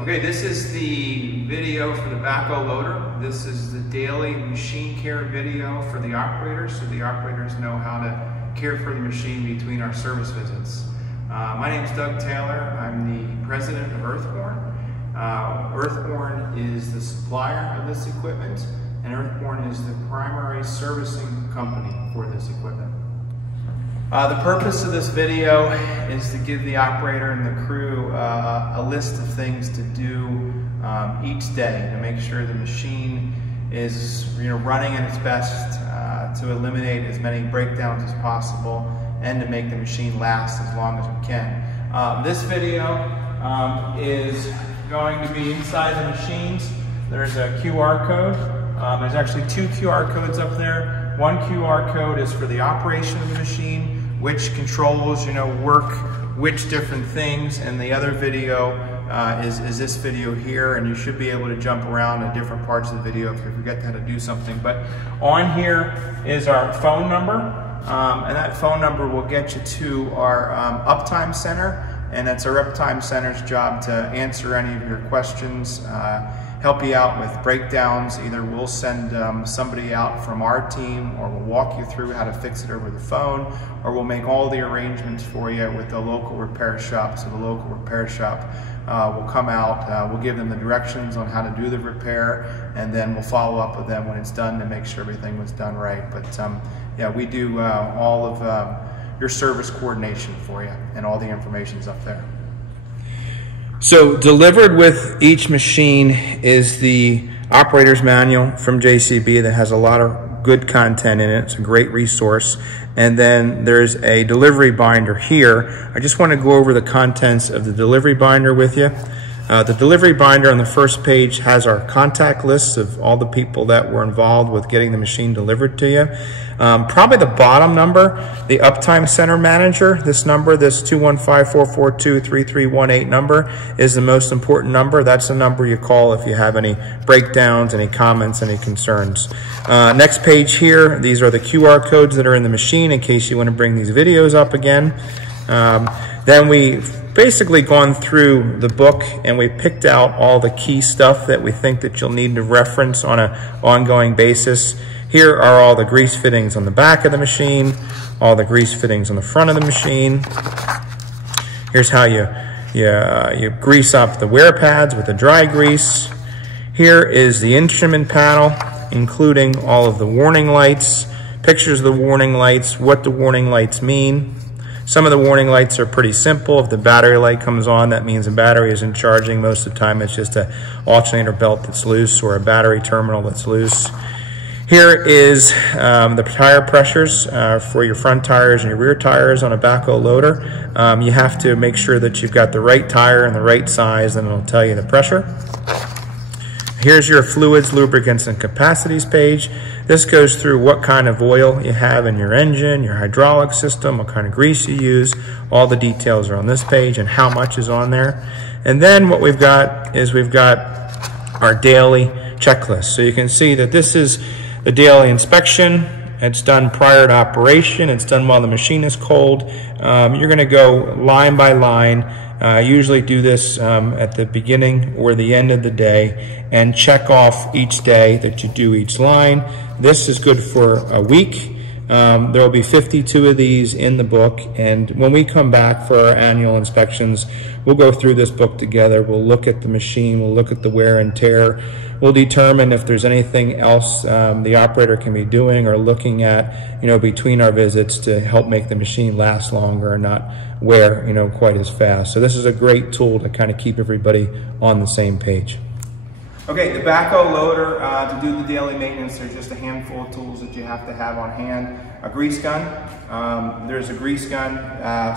Okay, this is the video for the backhoe loader. This is the daily machine care video for the operators, so the operators know how to care for the machine between our service visits. My name is Doug Taylor. I'm the president of Earthborn. Earthborn is the supplier of this equipment, and Earthborn is the primary servicing company for this equipment. The purpose of this video is to give the operator and the crew a list of things to do each day to make sure the machine is running at its best, to eliminate as many breakdowns as possible, and to make the machine last as long as we can. This video is going to be inside the machines. There's a QR code. There's actually two QR codes up there. One QR code is for the operation of the machine, which controls, work which different things, and the other video is this video here, and you should be able to jump around in different parts of the video if you forget how to do something. But on here is our phone number, and that phone number will get you to our Uptime Center, and it's our Uptime Center's job to answer any of your questions, help you out with breakdowns. Either we'll send somebody out from our team, or we'll walk you through how to fix it over the phone, or we'll make all the arrangements for you with the local repair shop. So the local repair shop will come out, we'll give them the directions on how to do the repair, and then we'll follow up with them when it's done to make sure everything was done right. But yeah, we do all of your service coordination for you, and all the information's up there. So delivered with each machine is the operator's manual from JCB that has a lot of good content in it. It's a great resource. And then there's a delivery binder here. I just want to go over the contents of the delivery binder with you. The delivery binder on the first page has our contact lists of all the people that were involved with getting the machine delivered to you. Probably the bottom number, the Uptime Center Manager, this number, this 215-442-3318 number, is the most important number. That's the number you call if you have any breakdowns, any comments, any concerns. Next page here, these are the QR codes that are in the machine in case you want to bring these videos up again. Then we've basically gone through the book, and we picked out all the key stuff that we think that you'll need to reference on an ongoing basis. Here are all the grease fittings on the back of the machine, all the grease fittings on the front of the machine. Here's how you grease up the wear pads with the dry grease. Here is the instrument panel, including all of the warning lights, pictures of the warning lights, what the warning lights mean. Some of the warning lights are pretty simple. If the battery light comes on, that means the battery isn't charging. Most of the time it's just an alternator belt that's loose or a battery terminal that's loose. Here is the tire pressures for your front tires and your rear tires on a backhoe loader. You have to make sure that you've got the right tire and the right size, and it'll tell you the pressure. Here's your fluids, lubricants, and capacities page. This goes through what kind of oil you have in your engine, your hydraulic system, what kind of grease you use. All the details are on this page and how much is on there. And then what we've got is we've got our daily checklist. So you can see that this is the daily inspection. It's done prior to operation. It's done while the machine is cold. You're going to go line by line. Usually do this at the beginning or the end of the day, and check off each day that you do each line. This is good for a week. There will be 52 of these in the book, and when we come back for our annual inspections, we'll go through this book together. We'll look at the machine, we'll look at the wear and tear. We'll determine if there's anything else the operator can be doing or looking at, between our visits to help make the machine last longer and not wear, quite as fast. So this is a great tool to kind of keep everybody on the same page. Okay, the backhoe loader, to do the daily maintenance, there's just a handful of tools that you have to have on hand. A grease gun. There's a grease gun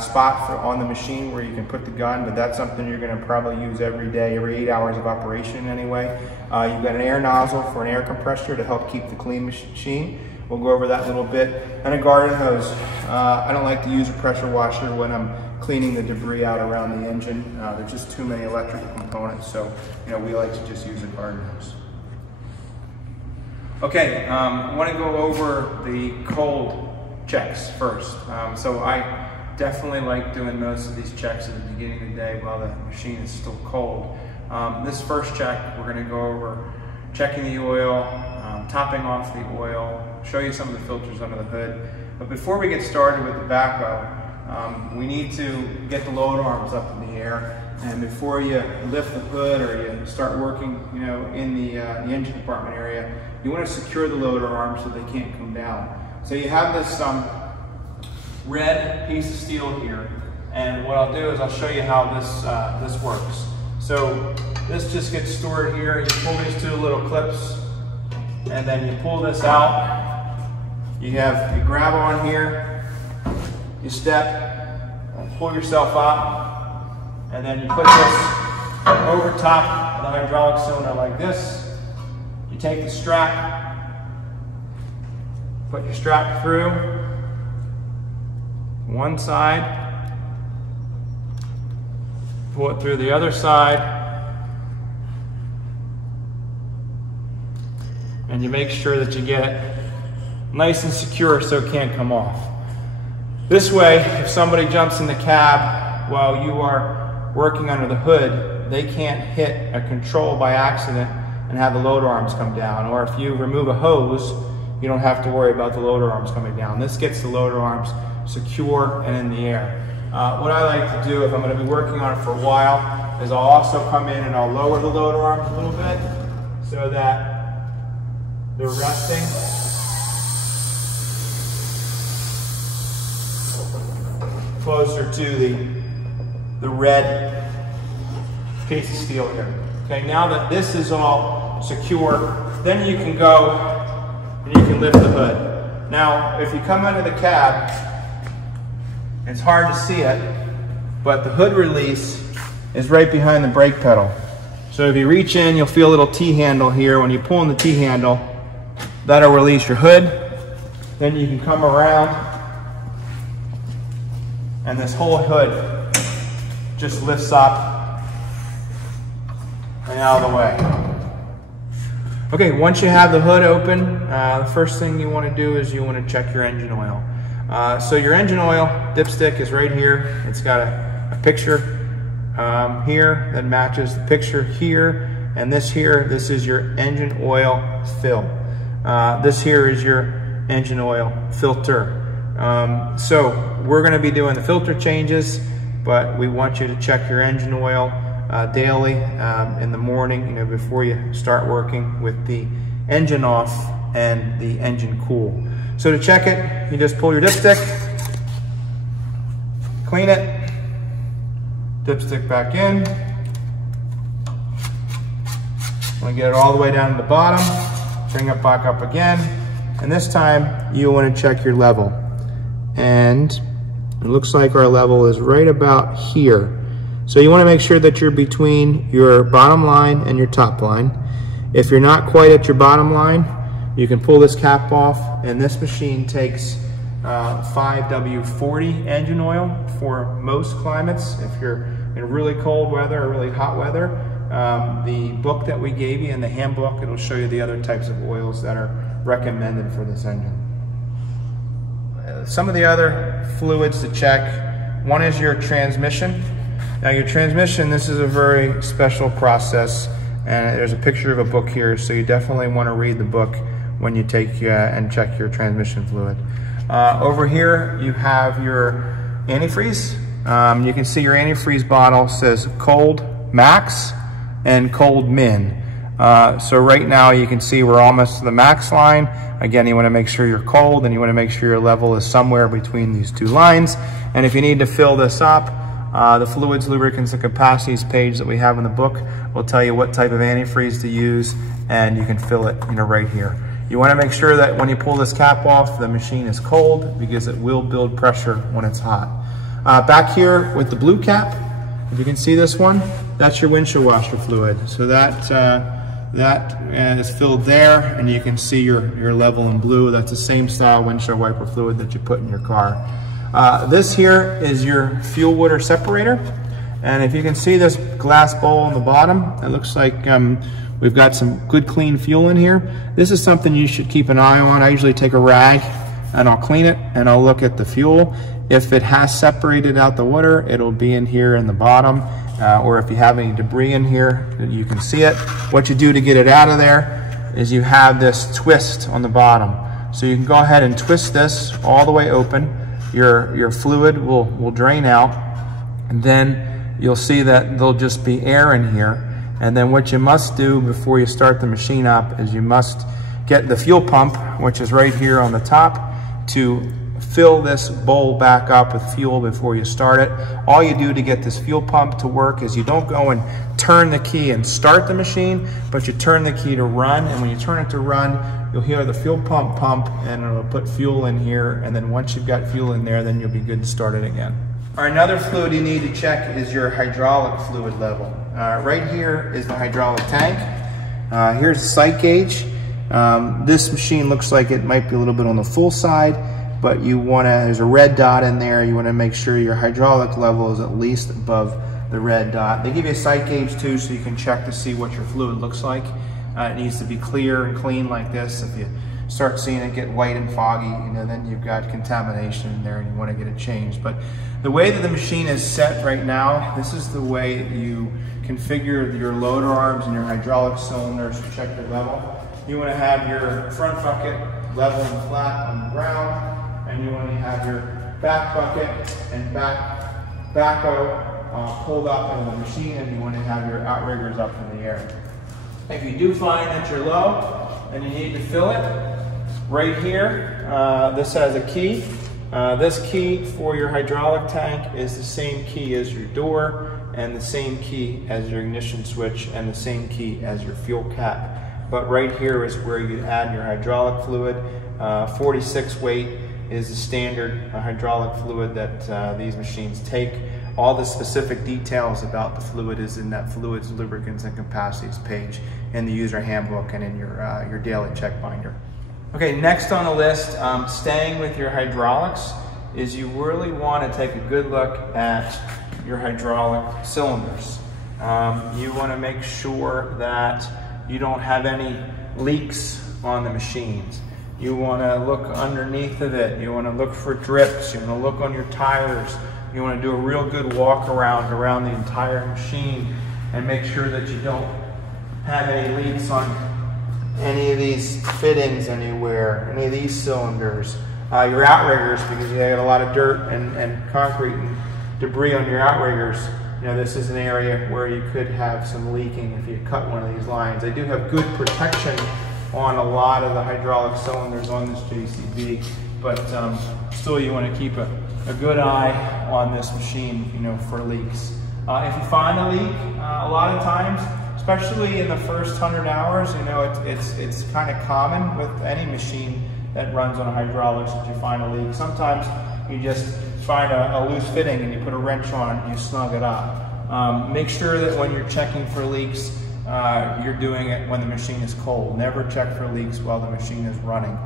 spot on the machine where you can put the gun, but that's something you're going to probably use every day, every 8 hours of operation anyway. You've got an air nozzle for an air compressor to help keep the clean machine. We'll go over that a little bit. And a garden hose. I don't like to use a pressure washer when I'm cleaning the debris out around the engine. There's just too many electrical components, so we like to just use a garden hose. Okay, I want to go over the cold checks first. So I definitely like doing most of these checks at the beginning of the day while the machine is still cold. This first check, we're going to go over checking the oil, topping off the oil, show you some of the filters under the hood. But before we get started with the backhoe, we need to get the load arms up in the air. And before you lift the hood or you start working, in the engine compartment area, you want to secure the loader arms so they can't come down. So you have this red piece of steel here, and what I'll do is I'll show you how this works. So this just gets stored here. You pull these two little clips, and then you pull this out. You grab on here, you step, pull yourself up. And then you put this over top of the hydraulic cylinder like this. You take the strap, put your strap through one side, pull it through the other side, and you make sure that you get it nice and secure so it can't come off. This way, if somebody jumps in the cab while you are working under the hood, they can't hit a control by accident and have the loader arms come down. Or if you remove a hose, you don't have to worry about the loader arms coming down. This gets the loader arms secure and in the air. What I like to do, if I'm going to be working on it for a while, is I'll also come in and I'll lower the loader arms a little bit so that they're resting. Closer to the red piece of steel here. Okay, now that this is all secure, then you can go and you can lift the hood. Now, if you come under the cab, it's hard to see it, but the hood release is right behind the brake pedal. So if you reach in, you'll feel a little T-handle here. When you pull on the T-handle, that'll release your hood. Then you can come around, and this whole hood just lifts up and out of the way. Okay, once you have the hood open, the first thing you want to do is you want to check your engine oil. So your engine oil dipstick is right here. It's got a picture here that matches the picture here, and this is your engine oil fill. This here is your engine oil filter. So we're going to be doing the filter changes, but we want you to check your engine oil daily in the morning, before you start working with the engine off and the engine cool. So to check it, you just pull your dipstick, clean it, dipstick back in. Want to get it all the way down to the bottom, bring it back up again, and this time you want to check your level. And it looks like our level is right about here. So you want to make sure that you're between your bottom line and your top line. If you're not quite at your bottom line, you can pull this cap off, and this machine takes 5W40 engine oil for most climates. If you're in really cold weather or really hot weather, the book that we gave you in the handbook, it'll show you the other types of oils that are recommended for this engine. Some of the other fluids to check, one is your transmission. Now your transmission, this is a very special process, and there's a picture of a book here, so you definitely want to read the book when you take and check your transmission fluid. Over here you have your antifreeze. You can see your antifreeze bottle says cold max and cold min. So right now you can see we're almost to the max line. Again, you want to make sure you're cold, and you want to make sure your level is somewhere between these two lines. And if you need to fill this up, the fluids, lubricants, and capacities page that we have in the book will tell you what type of antifreeze to use, and you can fill it right here. You want to make sure that when you pull this cap off, the machine is cold, because it will build pressure when it's hot. Back here with the blue cap, if you can see this one, that's your windshield washer fluid. So that is filled there, and you can see your level in blue. That's the same style windshield wiper fluid that you put in your car. This here is your fuel water separator, and if you can see this glass bowl on the bottom, it looks like we've got some good clean fuel in here. This is something you should keep an eye on. I usually take a rag and I'll clean it and I'll look at the fuel. If it has separated out the water, it'll be in here in the bottom, or if you have any debris in here, you can see it. What you do to get it out of there is you have this twist on the bottom. So you can go ahead and twist this all the way open. Your fluid will drain out, and then you'll see that there'll just be air in here. And then what you must do before you start the machine up is you must get the fuel pump, which is right here on the top, to fill this bowl back up with fuel before you start it. All you do to get this fuel pump to work is you don't go and turn the key and start the machine, but you turn the key to run, and when you turn it to run, you'll hear the fuel pump and it'll put fuel in here, and then once you've got fuel in there, then you'll be good to start it again. All right, another fluid you need to check is your hydraulic fluid level. Right here is the hydraulic tank. Here's the sight gauge. This machine looks like it might be a little bit on the full side, but there's a red dot in there. You want to make sure your hydraulic level is at least above the red dot. They give you a sight gauge too, so you can check to see what your fluid looks like. It needs to be clear and clean like this. If you start seeing it get white and foggy, then you've got contamination in there and you want to get it changed. But the way that the machine is set right now, this is the way you configure your loader arms and your hydraulic cylinders to check your level. You want to have your front bucket level and flat on the ground, and you want to have your back bucket and backhoe pulled up into the machine, and you want to have your outriggers up in the air. If you do find that you're low and you need to fill it, right here, this has a key. This key for your hydraulic tank is the same key as your door, and the same key as your ignition switch, and the same key as your fuel cap. But right here is where you add your hydraulic fluid. 46 weight is the standard hydraulic fluid that these machines take. All the specific details about the fluid is in that fluids, lubricants, and capacities page in the user handbook and in your daily check binder. Okay, next on the list, staying with your hydraulics, is you really want to take a good look at your hydraulic cylinders. You want to make sure that you don't have any leaks on the machines. You want to look underneath of it. You want to look for drips. You want to look on your tires. You want to do a real good walk around the entire machine and make sure that you don't have any leaks on any of these fittings anywhere, any of these cylinders. Your outriggers, because you got a lot of dirt and concrete and debris on your outriggers. This is an area where you could have some leaking if you cut one of these lines. They do have good protection on a lot of the hydraulic cylinders on this JCB, but still you want to keep a good eye on this machine, for leaks. If you find a leak, a lot of times, especially in the first 100 hours, it's kind of common with any machine that runs on hydraulics that you find a leak. Sometimes you just find a loose fitting and you put a wrench on it and you snug it up. Make sure that when you're checking for leaks, you're doing it when the machine is cold. Never check for leaks while the machine is running.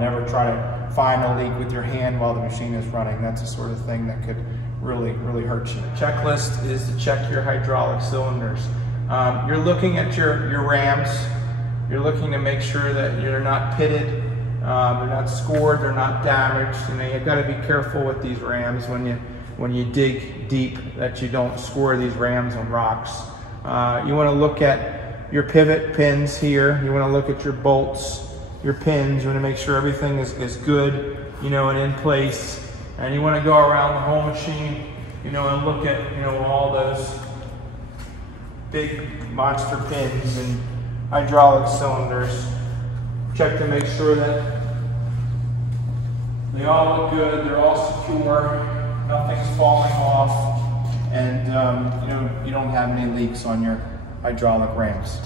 Never try to find a leak with your hand while the machine is running. That's the sort of thing that could really hurt you. Checklist is to check your hydraulic cylinders. You're looking at your rams. You're looking to make sure that you're not pitted, they're not scored, they're not damaged. You've got to be careful with these rams when you dig deep, that you don't score these rams on rocks. You want to look at your pivot pins here. You want to look at your bolts, your pins. You want to make sure everything is good, and in place. And you want to go around the whole machine, and look at, all those big monster pins and hydraulic cylinders. Check to make sure that they all look good, they're all secure, nothing's falling off, and you don't have any leaks on your hydraulic rams.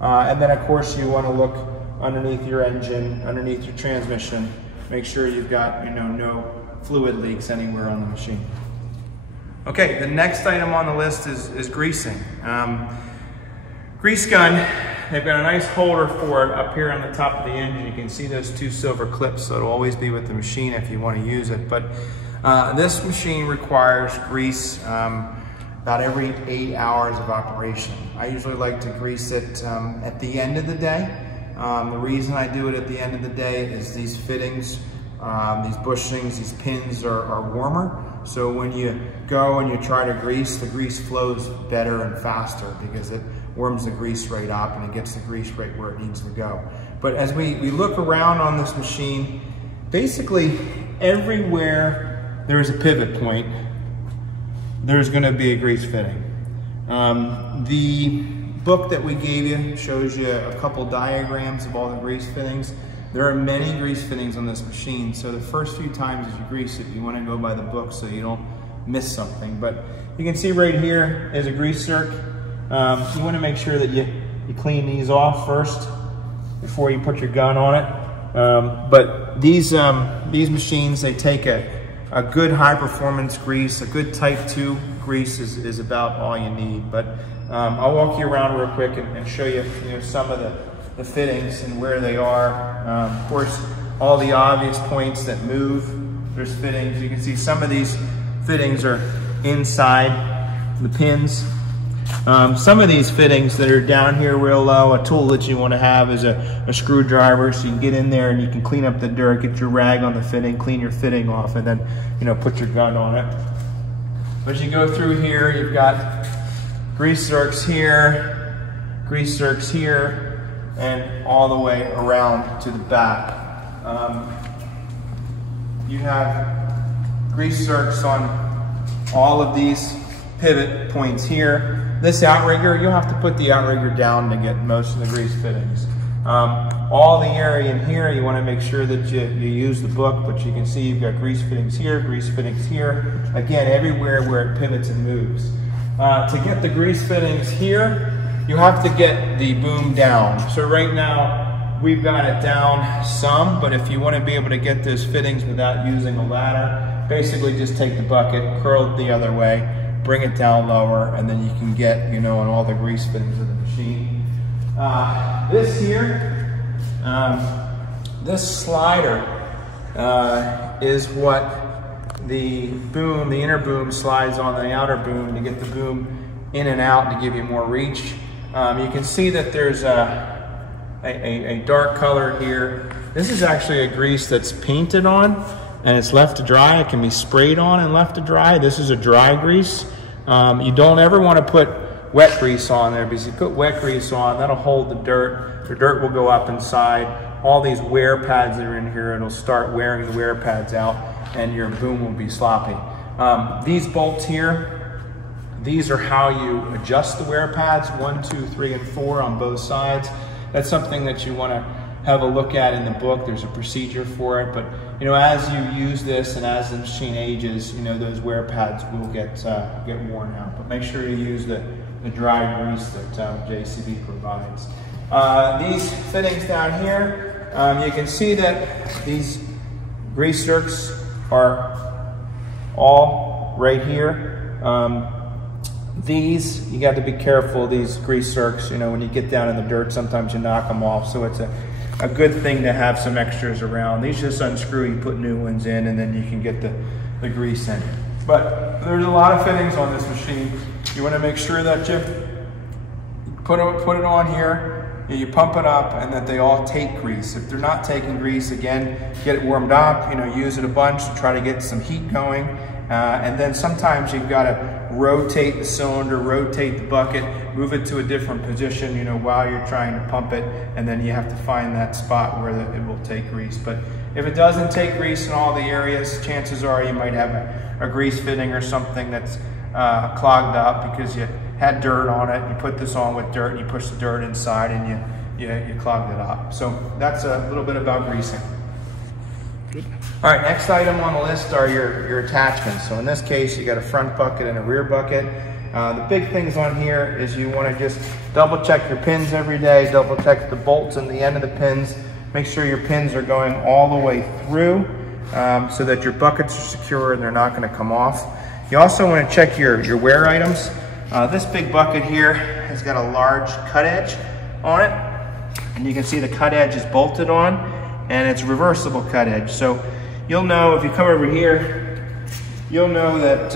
And then of course you want to look underneath your engine, underneath your transmission, make sure you've got no fluid leaks anywhere on the machine. Okay, the next item on the list is greasing. Grease gun, they've got a nice holder for it up here on the top of the engine. You can see those two silver clips, so it'll always be with the machine if you want to use it. But this machine requires grease about every 8 hours of operation. I usually like to grease it at the end of the day. The reason I do it at the end of the day is these fittings these bushings, these pins are warmer. So when you go and you try to grease, the grease flows better and faster because it warms the grease right up and it gets the grease right where it needs to go. But as we look around on this machine, basically everywhere there is a pivot point, there's going to be a grease fitting. The book that we gave you shows you a couple diagrams of all the grease fittings. There are many grease fittings on this machine, so the first few times as you grease it, you want to go by the book so you don't miss something. But you can see right here is a grease zerk. You want to make sure that you clean these off first before you put your gun on it. But these machines, they take a good high performance grease. A good type 2 grease is about all you need. But I'll walk you around real quick and show you, some of the fittings and where they are. Of course, all the obvious points that move, there's fittings. You can see some of these fittings are inside the pins. Some of these fittings that are down here real low, a tool that you want to have is a screwdriver, so you can get in there and you can clean up the dirt, get your rag on the fitting, clean your fitting off, and then put your gun on it. But as you go through here, you've got grease zerks here, grease zerks here, and all the way around to the back. You have grease zerks on all of these pivot points here. This outrigger, you'll have to put the outrigger down to get most of the grease fittings. All the area in here, you want to make sure that you use the book, but you can see you've got grease fittings here, grease fittings here. Again, everywhere where it pivots and moves. To get the grease fittings here, you have to get the boom down. So right now, we've got it down some, but if you want to be able to get those fittings without using a ladder, basically just take the bucket, curl it the other way, bring it down lower, and then you can get, on all the grease fittings of the machine. This here, this slider is what the boom, the inner boom slides on the outer boom to get the boom in and out to give you more reach. You can see that there's a dark color here. This is actually a grease that's painted on and it's left to dry. It can be sprayed on and left to dry. This is a dry grease. You don't ever want to put wet grease on there, because you put wet grease on, that'll hold the dirt. The dirt will go up inside. All these wear pads that are in here, it'll start wearing the wear pads out and your boom will be sloppy. These bolts here, these are how you adjust the wear pads, 1, 2, 3, and 4 on both sides. That's something that you want to have a look at in the book. There's a procedure for it, but as you use this and as the machine ages, those wear pads will get worn out. But make sure you use the dry grease that JCB provides. These fittings down here, you can see that these grease zerks are all right here. These, you got to be careful, these grease zerks, when you get down in the dirt, sometimes you knock them off. So it's a good thing to have some extras around. These just unscrew, you put new ones in, and then you can get the grease in. But there's a lot of fittings on this machine. You want to make sure that you put it on here, you pump it up, and that they all take grease. If they're not taking grease, again, get it warmed up, use it a bunch to try to get some heat going. And then sometimes you've got to rotate the cylinder, rotate the bucket, move it to a different position, while you're trying to pump it, and then you have to find that spot where it will take grease. But if it doesn't take grease in all the areas, chances are you might have a grease fitting or something that's clogged up because you had dirt on it. You put this on with dirt, and you push the dirt inside, and you clogged it up. So that's a little bit about greasing. Good. All right, next item on the list are your attachments. So in this case, you got a front bucket and a rear bucket. The big things on here is you want to just double check your pins every day, double check the bolts and the end of the pins. Make sure your pins are going all the way through so that your buckets are secure and they're not going to come off. You also want to check your wear items. This big bucket here has got a large cut edge on it, and you can see the cut edge is bolted on, and it's a reversible cut edge. So you'll know, if you come over here, you'll know that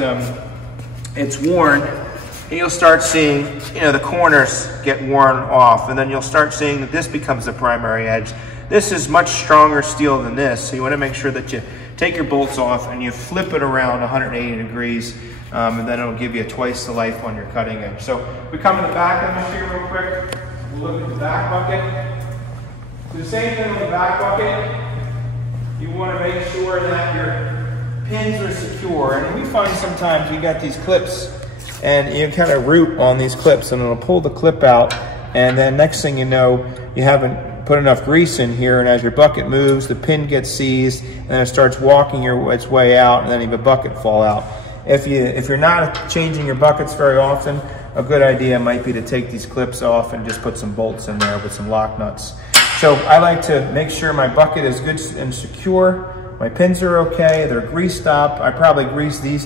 it's worn, and you'll start seeing, the corners get worn off, and then you'll start seeing that this becomes the primary edge. This is much stronger steel than this, so you want to make sure that you take your bolts off and you flip it around 180 degrees, and then it'll give you twice the life on your cutting edge. So we come to the back of the machine real quick. We'll look at the back bucket. The same thing with the back bucket. You want to make sure that your pins are secure. And we find sometimes you got these clips and you kind of root on these clips and it'll pull the clip out, and then next thing you know, you haven't put enough grease in here, and as your bucket moves, the pin gets seized and then it starts walking its way out, and then you have a bucket fall out. If you're not changing your buckets very often, a good idea might be to take these clips off and just put some bolts in there with some lock nuts. So I like to make sure my bucket is good and secure. My pins are okay, they're greased up. I probably grease these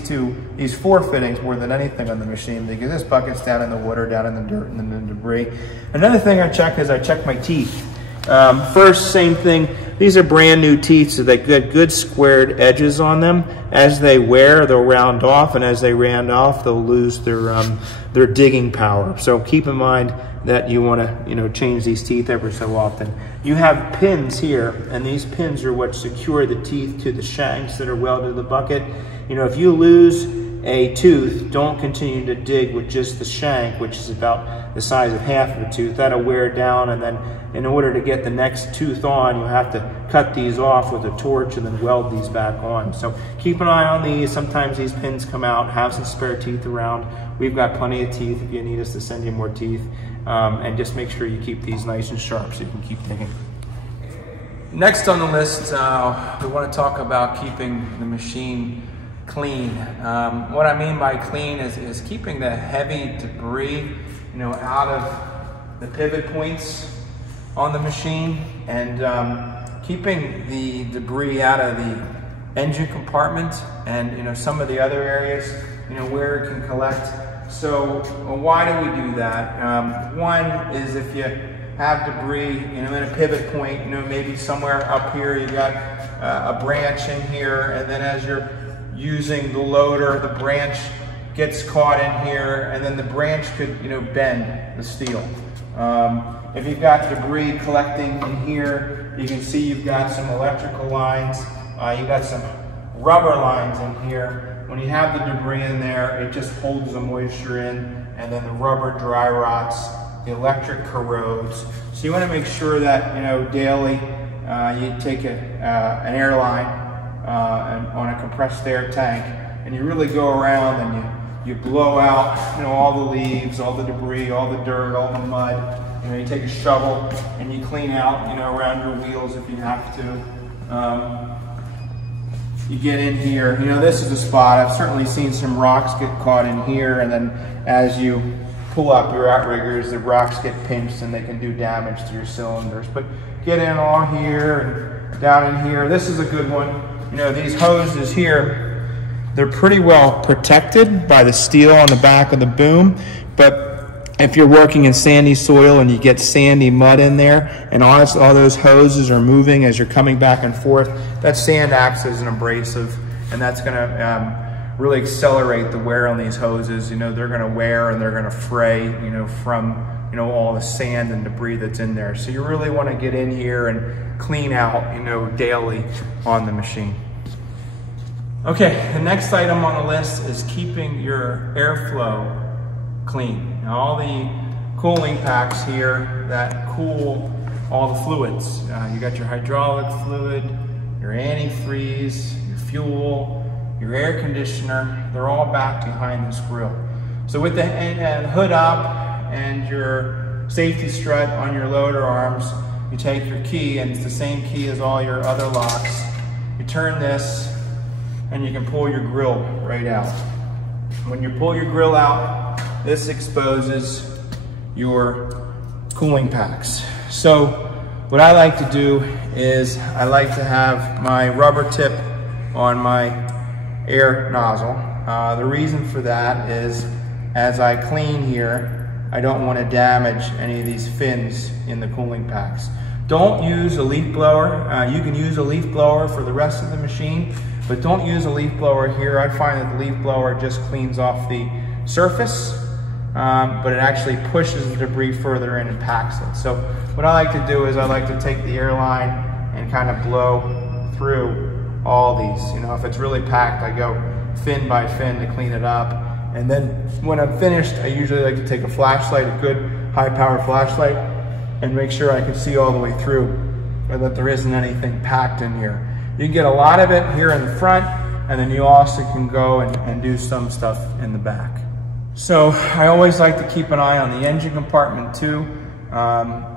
four fittings more than anything on the machine, because this bucket's down in the water, down in the dirt and in the debris. Another thing I check is I check my teeth. First, same thing, these are brand new teeth, so they get good squared edges on them. As they wear, they'll round off, and as they round off, they'll lose their digging power. So keep in mind that you want to change these teeth every so often. You have pins here, and these pins are what secure the teeth to the shanks that are welded to the bucket. If you lose a tooth, don't continue to dig with just the shank, which is about the size of half of a tooth. That'll wear down, and then in order to get the next tooth on, you have to cut these off with a torch and then weld these back on. So keep an eye on these. Sometimes these pins come out. Have some spare teeth around. We've got plenty of teeth if you need us to send you more teeth. And just make sure you keep these nice and sharp so you can keep digging. Next on the list, we want to talk about keeping the machine clean. What I mean by clean is keeping the heavy debris, out of the pivot points on the machine, and keeping the debris out of the engine compartment and some of the other areas, where it can collect. So why do we do that? One is if you have debris, in a pivot point, maybe somewhere up here you got a branch in here, and then as you're using the loader, the branch gets caught in here, and then the branch could, bend the steel. If you've got debris collecting in here, you can see you've got some electrical lines, you've got some rubber lines in here. When you have the debris in there, it just holds the moisture in, and then the rubber dry rots, the electric corrodes. So you want to make sure that, daily you take an airline on a compressed air tank, and you really go around and you blow out, all the leaves, all the debris, all the dirt, all the mud. You take a shovel and you clean out, around your wheels if you have to. You get in here, this is a spot. I've certainly seen some rocks get caught in here, and then as you pull up your outriggers, the rocks get pinched and they can do damage to your cylinders. But get in all here and down in here. This is a good one. These hoses here, they're pretty well protected by the steel on the back of the boom, but if you're working in sandy soil and you get sandy mud in there, and all those hoses are moving as you're coming back and forth, that sand acts as an abrasive, and that's going to really accelerate the wear on these hoses. They're going to wear and they're going to fray, from all the sand and debris that's in there. So you really want to get in here and clean out, daily on the machine. Okay, the next item on the list is keeping your airflow clean. Now, all the cooling packs here that cool all the fluids. You got your hydraulic fluid, your antifreeze, your fuel, your air conditioner. They're all back behind this grill. So with the hood up and your safety strut on your loader arms, you take your key, and it's the same key as all your other locks. You turn this and you can pull your grill right out. When you pull your grill out, this exposes your cooling packs. So what I like to do is I like to have my rubber tip on my air nozzle. The reason for that is as I clean here, I don't want to damage any of these fins in the cooling packs. Don't use a leaf blower. You can use a leaf blower for the rest of the machine, but don't use a leaf blower here. I find that the leaf blower just cleans off the surface but it actually pushes the debris further in and packs it. So what I like to do is I like to take the airline and kind of blow through all these. You know, if it's really packed, I go fin by fin to clean it up. And then when I'm finished, I usually like to take a flashlight, a good high power flashlight, and make sure I can see all the way through and that there isn't anything packed in here. You can get a lot of it here in the front, and then you also can go and do some stuff in the back. So I always like to keep an eye on the engine compartment too.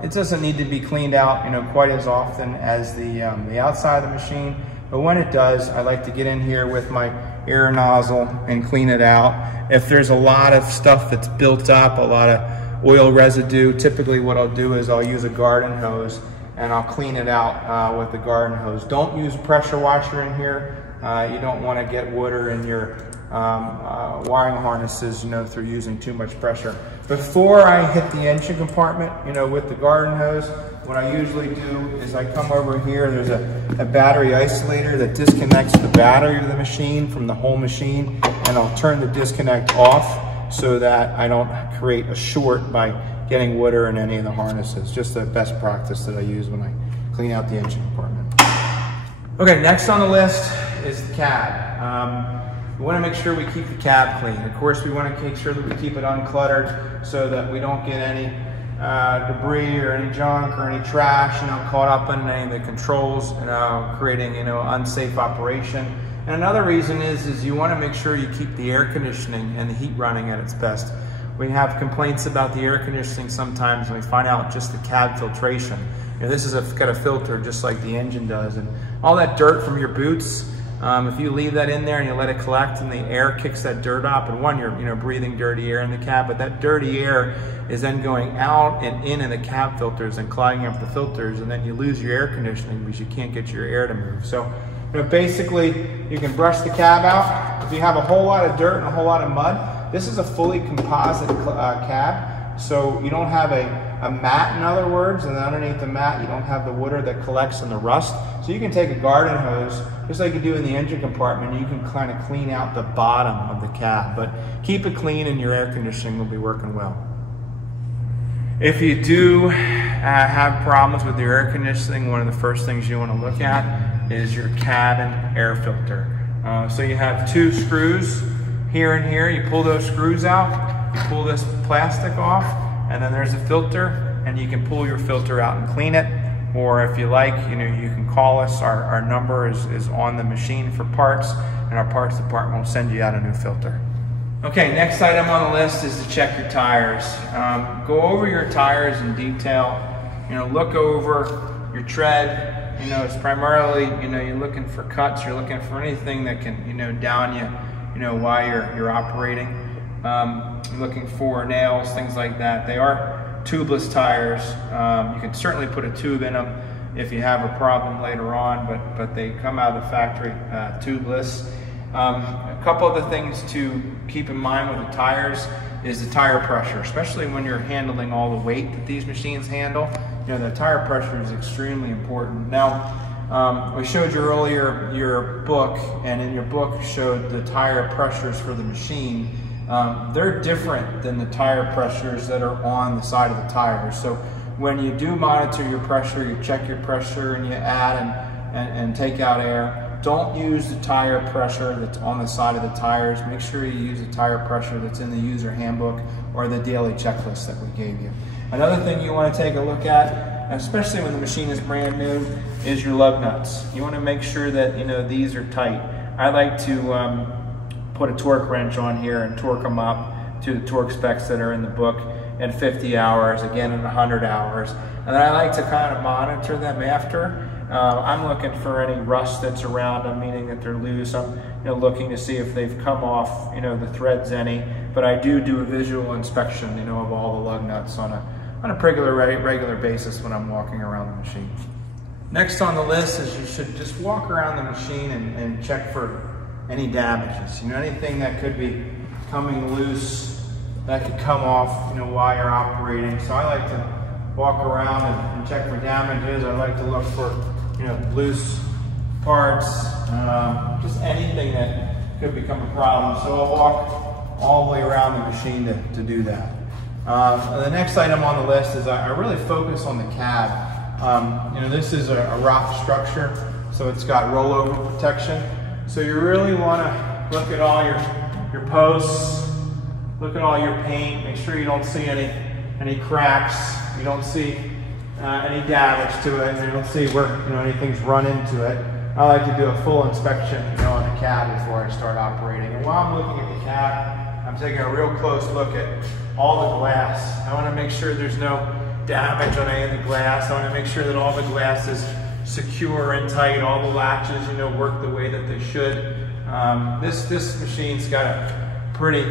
It doesn't need to be cleaned out, you know, quite as often as the outside of the machine, but when it does, I like to get in here with my air nozzle and clean it out. If there's a lot of stuff that's built up, a lot of oil residue, typically what I'll do is I'll use a garden hose and I'll clean it out with the garden hose. Don't use a pressure washer in here. You don't want to get water in your wiring harnesses, you know, through using too much pressure. Before I hit the engine compartment, you know, with the garden hose, what I usually do is I come over here, there's a battery isolator that disconnects the battery of the machine from the whole machine, and I'll turn the disconnect off so that I don't create a short by getting water in any of the harnesses. Just the best practice that I use when I clean out the engine compartment. Okay, next on the list is the cab. We want to make sure we keep the cab clean. Of course, we want to make sure that we keep it uncluttered so that we don't get any debris or any junk or any trash, you know, caught up in any of the controls, you know, creating, you know, unsafe operation. And another reason is you want to make sure you keep the air conditioning and the heat running at its best. We have complaints about the air conditioning sometimes, and we find out just the cab filtration. You know, this is got a filter just like the engine does, and all that dirt from your boots, if you leave that in there and you let it collect and the air kicks that dirt up, and one, you're, you know, breathing dirty air in the cab, but that dirty air is then going out and in the cab filters and clogging up the filters, and then you lose your air conditioning because you can't get your air to move. So, you know, basically, you can brush the cab out. If you have a whole lot of dirt and a whole lot of mud, this is a fully composite cab, so you don't have a mat, in other words, and then underneath the mat you don't have the water that collects in the rust. So you can take a garden hose, just like you do in the engine compartment, and you can kind of clean out the bottom of the cab. But keep it clean and your air conditioning will be working well. If you do have problems with your air conditioning, one of the first things you want to look at is your cabin air filter. So you have two screws here and here. You pull those screws out, you pull this plastic off, and then there's a filter, and you can pull your filter out and clean it. Or if you like, you know, you can call us. Our number is on the machine for parts, and our parts department will send you out a new filter. Okay, next item on the list is to check your tires. Go over your tires in detail. You know, look over your tread. You know, it's primarily, you know, you're looking for cuts. You're looking for anything that can, you know, down you, you know, while you're operating. You're looking for nails, things like that. They are tubeless tires. You can certainly put a tube in them if you have a problem later on, but they come out of the factory tubeless. A couple of the things to keep in mind with the tires is the tire pressure, especially when you're handling all the weight that these machines handle. You know, the tire pressure is extremely important. Now, we showed you earlier your book, and in your book showed the tire pressures for the machine. They're different than the tire pressures that are on the side of the tires. So when you do monitor your pressure, you check your pressure and you add and take out air, don't use the tire pressure that's on the side of the tires. Make sure you use the tire pressure that's in the user handbook or the daily checklist that we gave you. Another thing you want to take a look at, especially when the machine is brand new, is your lug nuts. You want to make sure that, you know, these are tight. I like to put a torque wrench on here and torque them up to the torque specs that are in the book at 50 hours, again at 100 hours. And then I like to kind of monitor them after. I'm looking for any rust that's around them, meaning that they're loose. I'm, you know, looking to see if they've come off, you know, the threads any. But I do a visual inspection, you know, of all the lug nuts on a regular basis when I'm walking around the machine. Next on the list is you should just walk around the machine and check for any damages. You know, anything that could be coming loose, that could come off, you know, while you're operating. So I like to walk around and check for damages. I like to look for, you know, loose parts, just anything that could become a problem. So I'll walk all the way around the machine to do that. The next item on the list is I really focus on the cab. You know, this is a rock structure, so it's got rollover protection. So you really want to look at all your posts, look at all your paint, make sure you don't see any cracks, you don't see any damage to it, and you don't see where anything's run into it. I like to do a full inspection on the cab before I start operating. And while I'm looking at the cab, I'm taking a real close look at all the glass. I want to make sure there's no damage on any of the glass. I want to make sure that all the glass is secure and tight, all the latches work the way that they should. This machine's got a pretty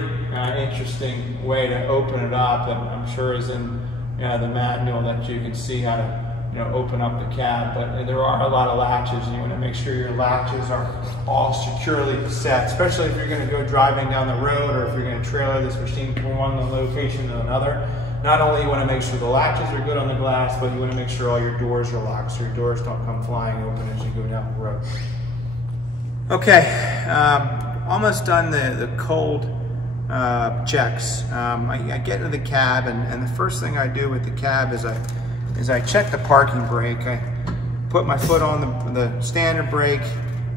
interesting way to open it up that I'm sure is in the manual, that you can see how to open up the cab. But there are a lot of latches, and you want to make sure your latches are all securely set, especially if you're going to go driving down the road or if you're going to trailer this machine from one location to another. Not only you want to make sure the latches are good on the glass, but you want to make sure all your doors are locked so your doors don't come flying open as you go down the road. Okay, almost done the cold checks. I get into the cab, and the first thing I do with the cab is I check the parking brake. I put my foot on the standard brake,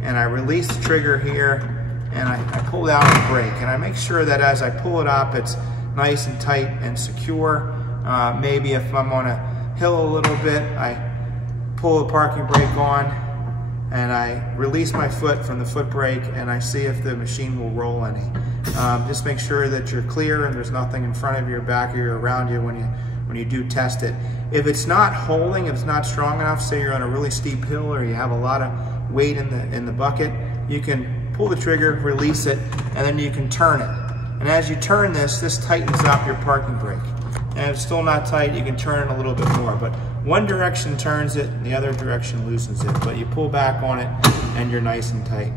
and I release the trigger here, and I pull down the brake, and I make sure that as I pull it up, it's nice and tight and secure. Maybe if I'm on a hill a little bit, I pull the parking brake on and I release my foot from the foot brake, and I see if the machine will roll any. Just make sure that you're clear and there's nothing in front of you, back of you, or around you when you do test it. If it's not holding, if it's not strong enough, say you're on a really steep hill or you have a lot of weight in the bucket, you can pull the trigger, release it, and then you can turn it. And as you turn this tightens up your parking brake. And if it's still not tight, you can turn it a little bit more. But one direction turns it, and the other direction loosens it. But you pull back on it, and you're nice and tight.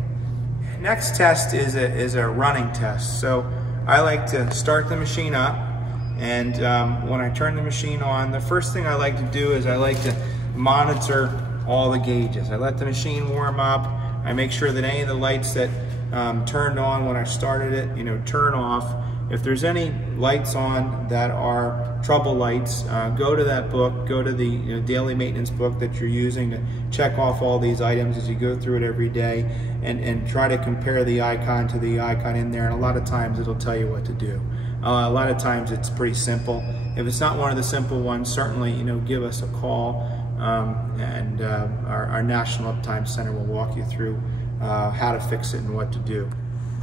Next test is a running test. So I like to start the machine up, and when I turn the machine on, the first thing I like to do is I like to monitor all the gauges. I let the machine warm up. I make sure that any of the lights that turned on when I started it, turn off. If there's any lights on that are trouble lights, go to that book, go to the daily maintenance book that you're using to check off all these items as you go through it every day, and try to compare the icon to the icon in there, and a lot of times it'll tell you what to do. A lot of times it's pretty simple. If it's not one of the simple ones, certainly give us a call, and our National Uptime Center will walk you through how to fix it and what to do.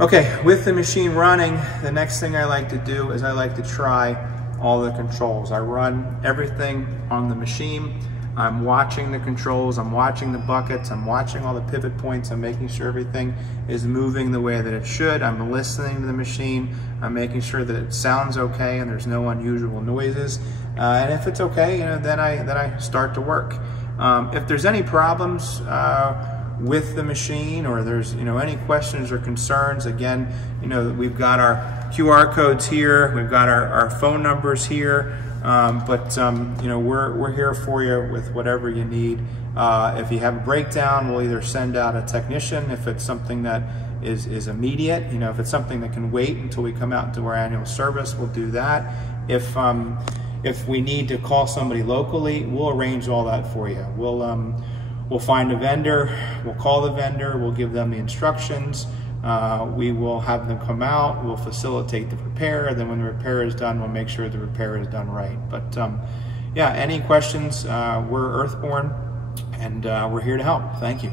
Okay, with the machine running, the next thing I like to do is I like to try all the controls. I run everything on the machine. I'm watching the controls, I'm watching the buckets, I'm watching all the pivot points, I'm making sure everything is moving the way that it should. I'm listening to the machine, I'm making sure that it sounds okay and there's no unusual noises. And if it's okay, then I start to work. If there's any problems with the machine, or there's any questions or concerns, again, we've got our QR codes here, we've got our phone numbers here, but we're here for you with whatever you need. If you have a breakdown, we'll either send out a technician if it's something that is immediate. If it's something that can wait until we come out to our annual service, we'll do that. If we need to call somebody locally, we'll arrange all that for you. We'll find a vendor, we'll call the vendor, we'll give them the instructions, we will have them come out, we'll facilitate the repair, then when the repair is done, we'll make sure the repair is done right. But yeah, any questions, we're Earthborn, and we're here to help. Thank you.